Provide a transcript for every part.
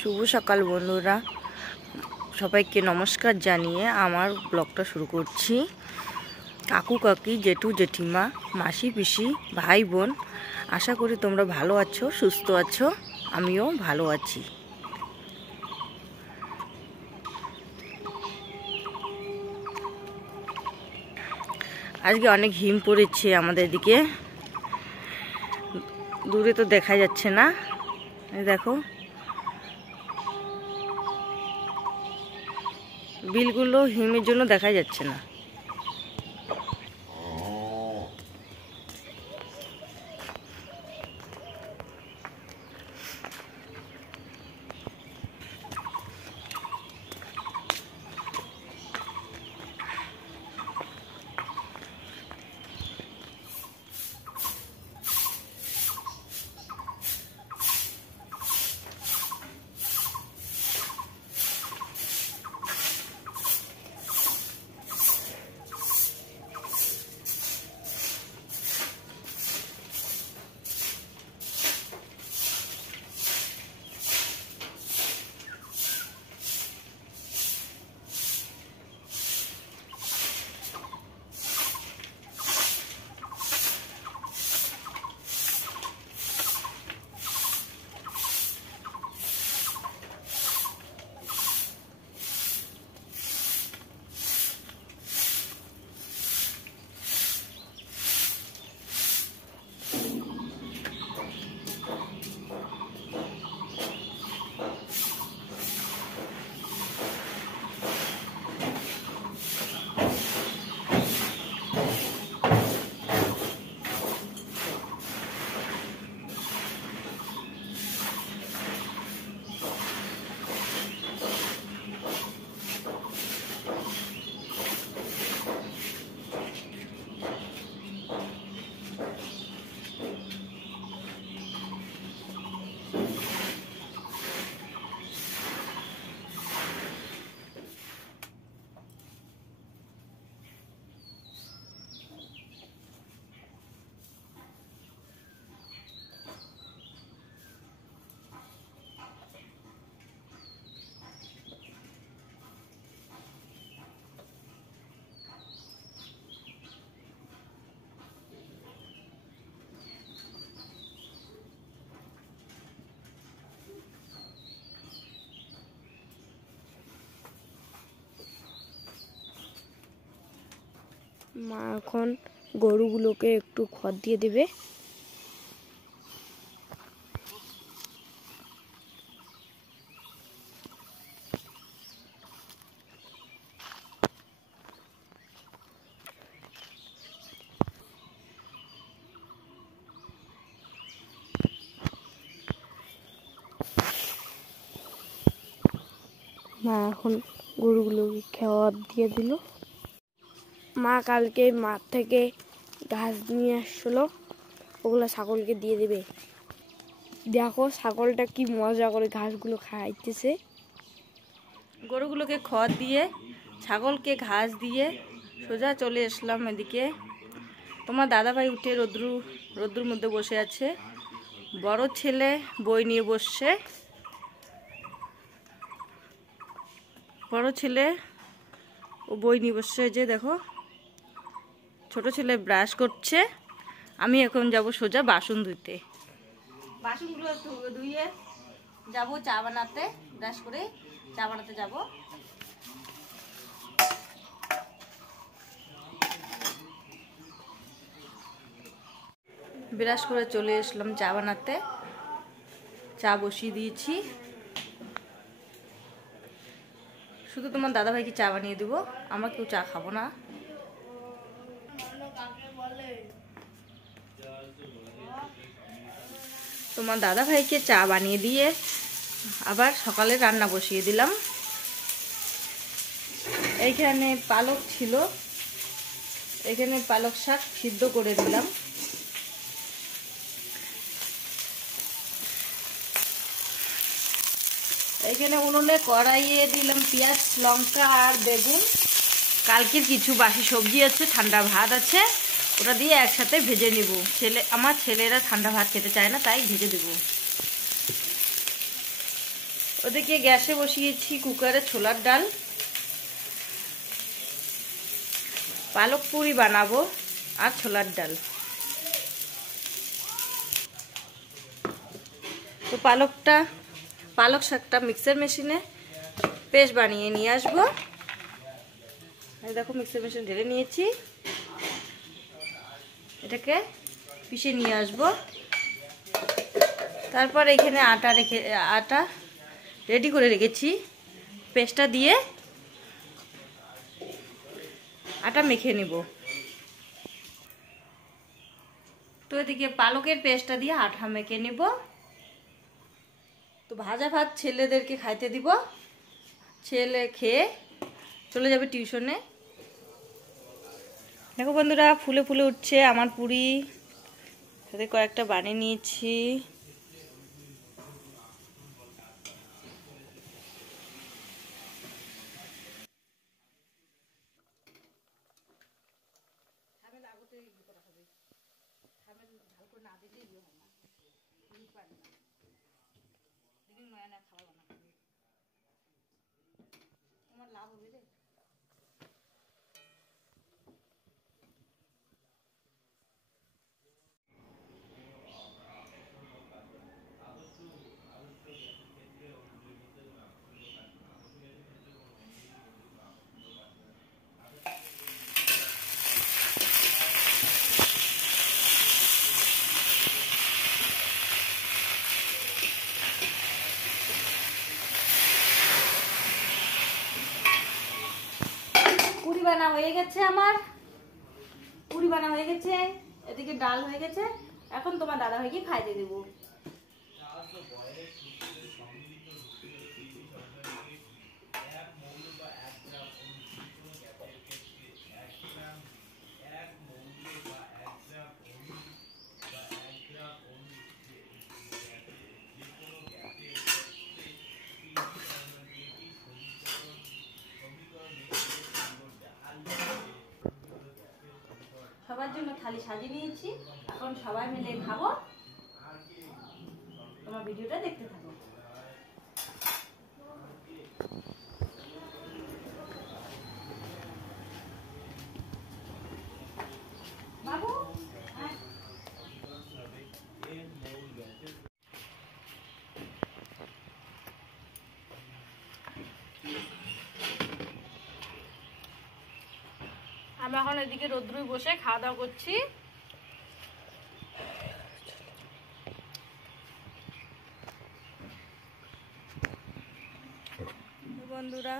শুভ সকাল বন্ধুরা, সবাইকে নমস্কার জানিয়ে আমার ব্লগটা শুরু করছি। কাকু কাকি, জেঠু জেঠিমা, মাসি পিসি, ভাই বোন, আশা করি তোমরা ভালো আছো, সুস্থ আছো। আমিও ভালো আছি। আজকে অনেক হিম পড়েছে আমাদের দিকে, দূরে তো দেখা যাচ্ছে না। দেখো বিলগুলো হিমের জন্য দেখা যাচ্ছে না। মা এখন গরুগুলোকে একটু খড় দিয়ে দেবে। মা এখন গরুগুলোকে খাবার দিয়ে দিল। মা কালকে মাঠ থেকে ঘাস নিয়ে আসলো, ওগুলো ছাগলকে দিয়ে দেবে। দেখো ছাগলটা কি মজা করে ঘাসগুলো খাইতেছে। গরুগুলোকে খড় দিয়ে, ছাগলকে ঘাস দিয়ে সোজা চলে আসলাম এদিকে। তোমার দাদাভাই উঠে রোদ্রুর মধ্যে বসে আছে। বড় ছেলে বই নিয়ে বসছে। বড় ছেলে ও বই নিয়ে বসছে, যে দেখো। ছোট ছেলে ব্রাশ করছে। আমি এখন যাব সোজা বাসন ধুইতে। বাসনগুলো ধুয়ে যাব চা বানাতে। ব্রাশ করে চা বানাতে যাব। ব্রাশ করে চলে আসলাম চা বানাতে। চা বসিয়ে দিয়েছি। শুধু তোমার দাদাভাইকে চা বানিয়ে দেবো, আমরা কেউ চা খাবো না। তোমার দাদাভাইকে চা বানিয়ে দিয়ে আবার সকালে রান্না বসিয়ে দিলাম। এইখানে পালক ছিল, এখানে পালক শাক সিদ্ধ করে দিলাম। এখানে উনুনে কড়াইয়ে দিলাম পেঁয়াজ, লঙ্কা আর বেগুন। কালকের কিছু বাসি সবজি আছে, ঠান্ডা ভাত আছে, ওটা দিয়ে একসাথে ভেজে নিব। আমার ছেলেরা ঠান্ডা ভাত খেতে চায় না, তাই ভেজে দেব। ওদিকে গ্যাসে বসিয়েছি কুকারে ছোলার ডাল, পালক পুরি বানাবো আর ছোলার ডাল। তো পালক শাকটা মিক্সার মেশিনে পেস্ট বানিয়ে নিয়ে আসবো। এই দেখো মিক্সার মেশিন ঢেলে নিয়েছি, এটাকে পিষে নিয়ে আসবো। তারপর এখানে আটা রেডি করে রেখেছি, পেস্টটা দিয়ে আটা মেখে নিব। তো এদিকে পালকের পেস্টটা দিয়ে আটা মেখে নিব। তো ভাজা ভাত ছেলেদেরকে খাইতে দিব, ছেলে খেয়ে চলে যাবে টিউশনে। দেখো বন্ধুরা ফুলে ফুলে উঠছে আমার পুরি, সাথে কয়েকটা বানিয়ে নিয়েছি। লাভ হবে রে। পুরি বানা হয়ে গেছে, আমার পুরি বানা হয়ে গেছে, এদিকে ডাল হয়ে গেছে। এখন তোমার দাদা ভাইকে খাইতে দেব। সবার জন্য থালি সাজিয়ে নিয়েছি, এখন সবাই মিলে খাবো। তোমার ভিডিওটা দেখতে থাকো। বাবু আমরা এখন এদিকে রোদ্রুই বসে খাওয়া দাওয়া করছি। বন্ধুরা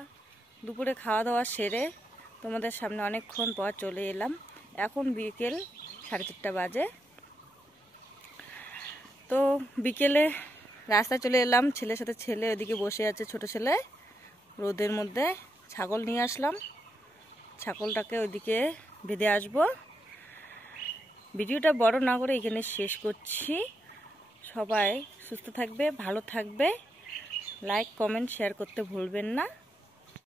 দুপুরে খাওয়া দাওয়া সেরে তোমাদের সামনে অনেকক্ষণ পর চলে এলাম। এখন বিকেল 4:30 বাজে। তো বিকেলে রাস্তায় চলে এলাম, ছেলের সাথে ছেলে ওদিকে বসে আছে, ছোট ছেলে রোদের মধ্যে। ছাগল নিয়ে আসলাম, ছাগলটাকে ওইদিকে বেঁধে আসবো। ভিডিওটা বড় না করে এখানে শেষ করছি। সবাই সুস্থ থাকবে, ভালো থাকবে, লাইক কমেন্ট শেয়ার করতে ভুলবেন না।